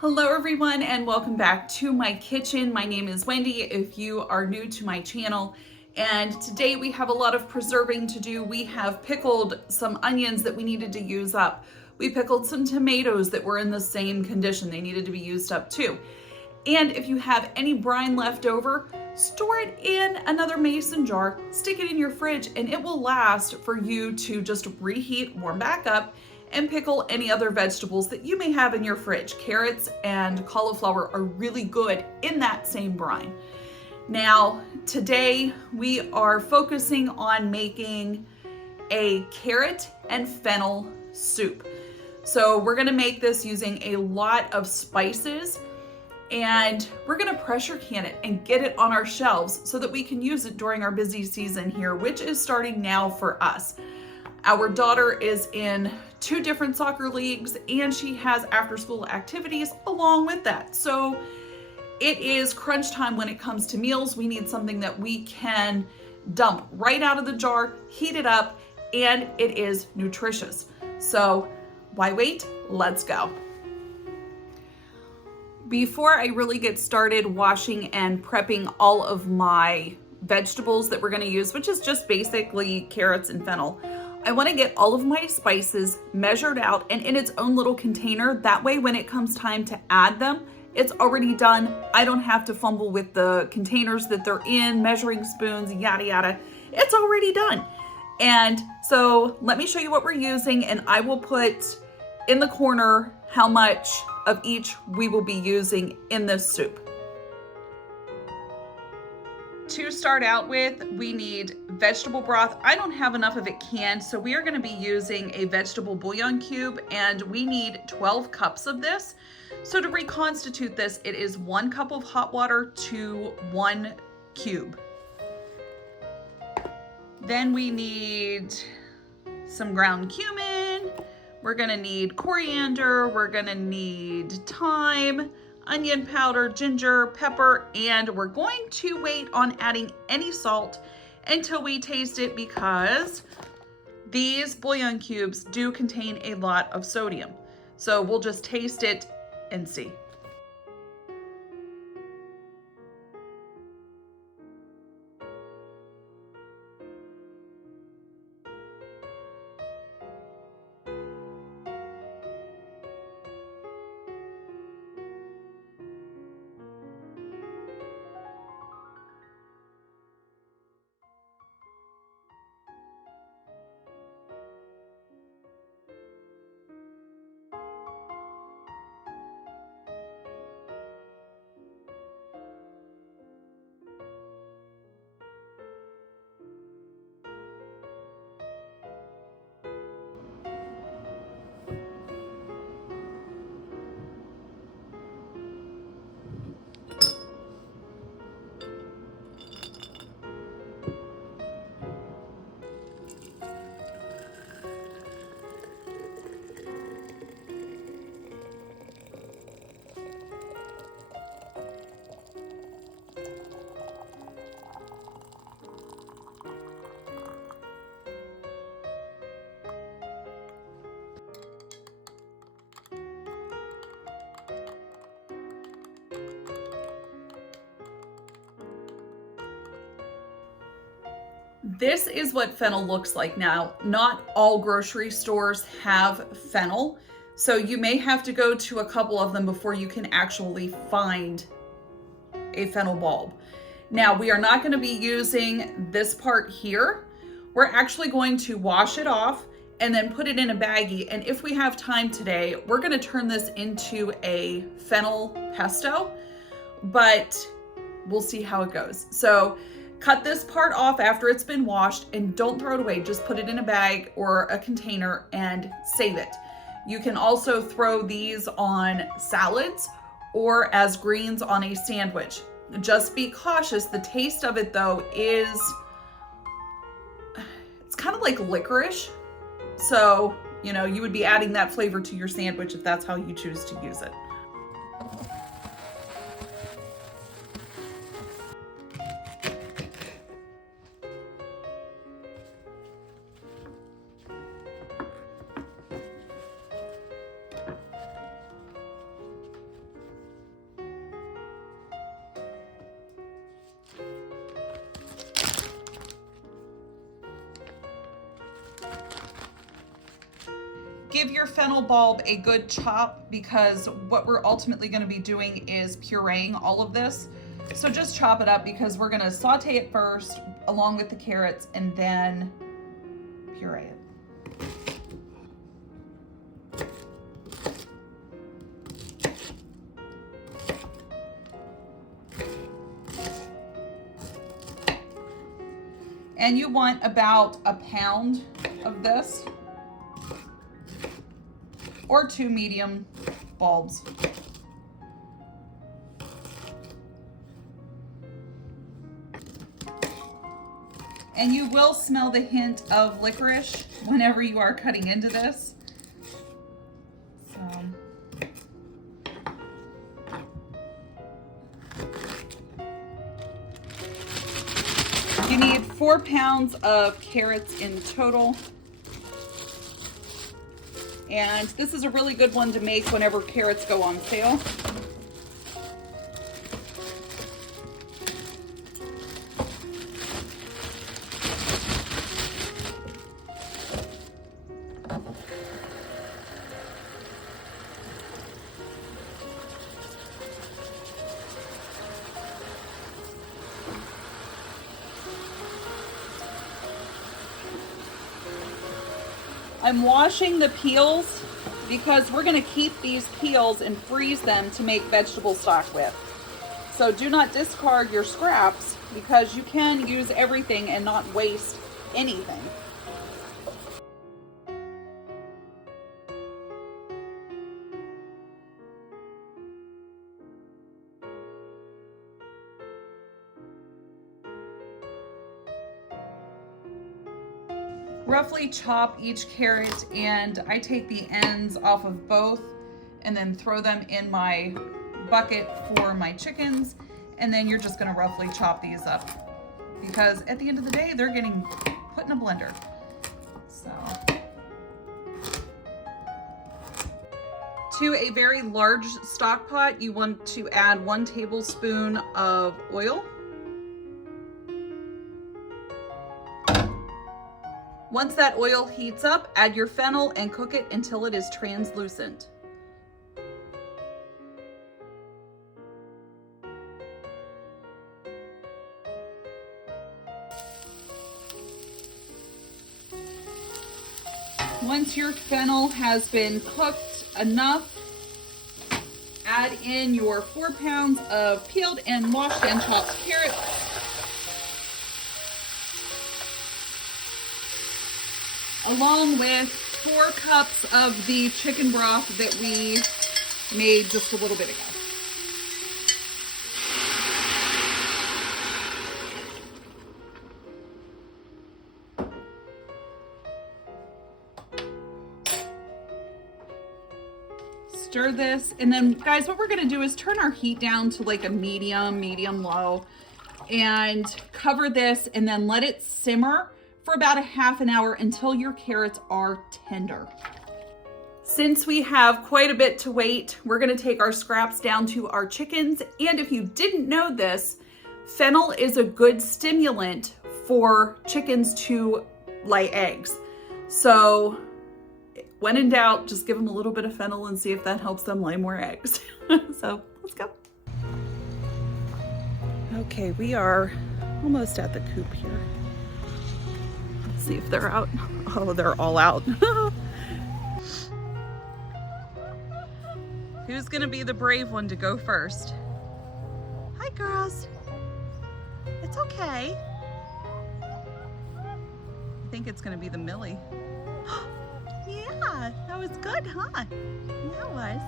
Hello everyone and welcome back to my kitchen. My name is Wendy if you are new to my channel, and today we have a lot of preserving to do. We have pickled some onions that we needed to use up. We pickled some tomatoes that were in the same condition. They needed to be used up too. And if you have any brine left over, store it in another mason jar, stick it in your fridge, and it will last for you to just reheat, warm back up, and pickle any other vegetables that you may have in your fridge. Carrots and cauliflower are really good in that same brine. Now, today we are focusing on making a carrot and fennel soup. So we're gonna make this using a lot of spices, and we're gonna pressure can it and get it on our shelves so that we can use it during our busy season here, which is starting now for us. Our daughter is in 2 different soccer leagues and she has after school activities along with that. So it is crunch time when it comes to meals. We need something that we can dump right out of the jar, heat it up, and it is nutritious. So why wait? Let's go. Before I really get started washing and prepping all of my vegetables that we're gonna use, which is just basically carrots and fennel, I wanna get all of my spices measured out and in its own little container. That way when it comes time to add them, it's already done. I don't have to fumble with the containers that they're in, measuring spoons, yada, yada. It's already done. And so let me show you what we're using, and I will put in the corner how much of each we will be using in this soup. To start out with, we need vegetable broth. I don't have enough of it canned, so we are going to be using a vegetable bouillon cube, and we need 12 cups of this. So to reconstitute this, it is 1 cup of hot water to 1 cube. Then we need some ground cumin. We're gonna need coriander, we're gonna need thyme, onion powder, ginger, pepper, and we're going to wait on adding any salt until we taste it because these bouillon cubes do contain a lot of sodium. So we'll just taste it and see. This is what fennel looks like. Now, not all grocery stores have fennel, so you may have to go to a couple of them before you can actually find a fennel bulb. Now, we are not going to be using this part here. We're actually going to wash it off and then put it in a baggie, and if we have time today, we're going to turn this into a fennel pesto, but we'll see how it goes. So cut this part off after it's been washed and don't throw it away. Just put it in a bag or a container and save it. You can also throw these on salads or as greens on a sandwich. Just be cautious. The taste of it though it's kind of like licorice. So, you know, you would be adding that flavor to your sandwich if that's how you choose to use it. give your fennel bulb a good chop, because what we're ultimately going to be doing is pureeing all of this. So just chop it up, because we're going to saute it first along with the carrots and then puree it. And you want about a pound of this, or 2 medium bulbs. And you will smell the hint of licorice whenever you are cutting into this. So. You need 4 pounds of carrots in total. And this is a really good one to make whenever carrots go on sale. I'm washing the peels because we're going to keep these peels and freeze them to make vegetable stock with. So do not discard your scraps, because you can use everything and not waste anything. Roughly chop each carrot, and I take the ends off of both and then throw them in my bucket for my chickens. And then you're just going to roughly chop these up, because at the end of the day, they're getting put in a blender. So, to a very large stock pot, you want to add 1 tablespoon of oil. Once that oil heats up, add your fennel and cook it until it is translucent. Once your fennel has been cooked enough, add in your 4 pounds of peeled and washed and chopped carrots. Along with 4 cups of the chicken broth that we made just a little bit ago. Stir this, and then guys, what we're going to do is turn our heat down to like a medium low, and cover this, and then let it simmer for about a half an hour until your carrots are tender. Since we have quite a bit to wait, we're going to take our scraps down to our chickens. And if you didn't know this, fennel is a good stimulant for chickens to lay eggs. So when in doubt, just give them a little bit of fennel and see if that helps them lay more eggs. So let's go. Okay, we are almost at the coop here. Let's see if they're out. Oh, they're all out. Who's gonna be the brave one to go first? Hi, girls. It's okay. I think it's gonna be the Millie. Yeah, that was good, huh? That was.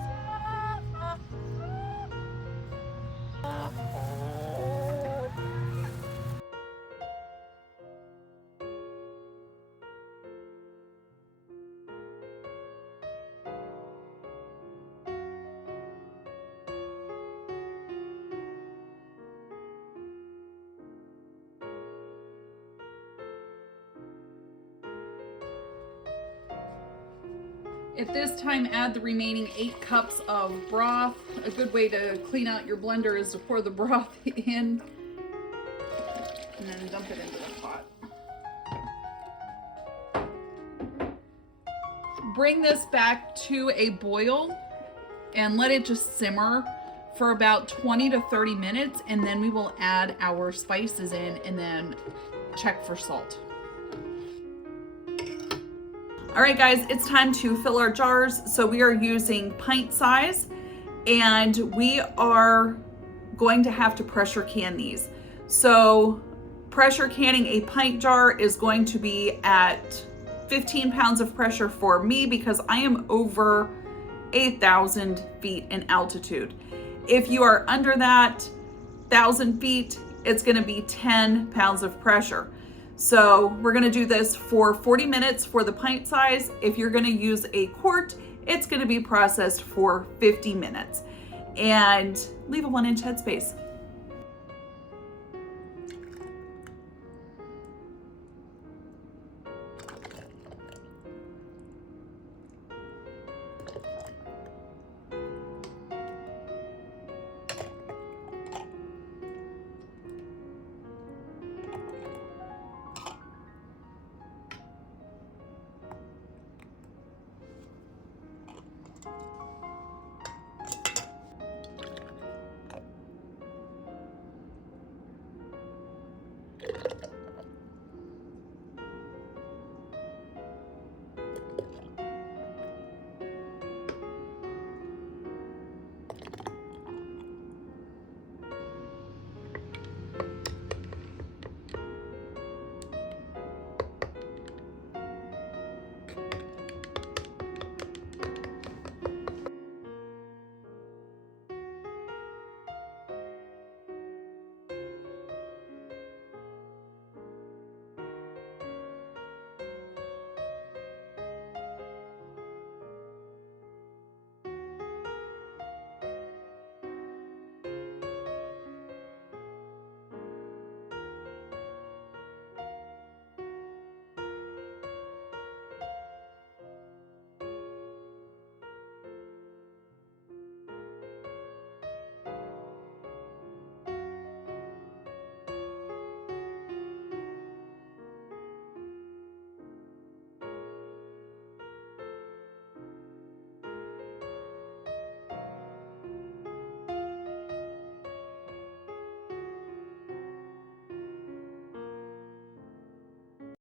At this time, add the remaining 8 cups of broth. A good way to clean out your blender is to pour the broth in and then dump it into the pot. bring this back to a boil and let it just simmer for about 20 to 30 minutes, and then we will add our spices in and then check for salt. All right, guys, it's time to fill our jars. So we are using pint size, and we are going to have to pressure can these. So pressure canning a pint jar is going to be at 15 pounds of pressure for me because I am over 8,000 feet in altitude. If you are under that 1,000 feet, it's going to be 10 pounds of pressure. So we're going to do this for 40 minutes for the pint size. If you're going to use a quart, it's going to be processed for 50 minutes. And leave a 1-inch headspace.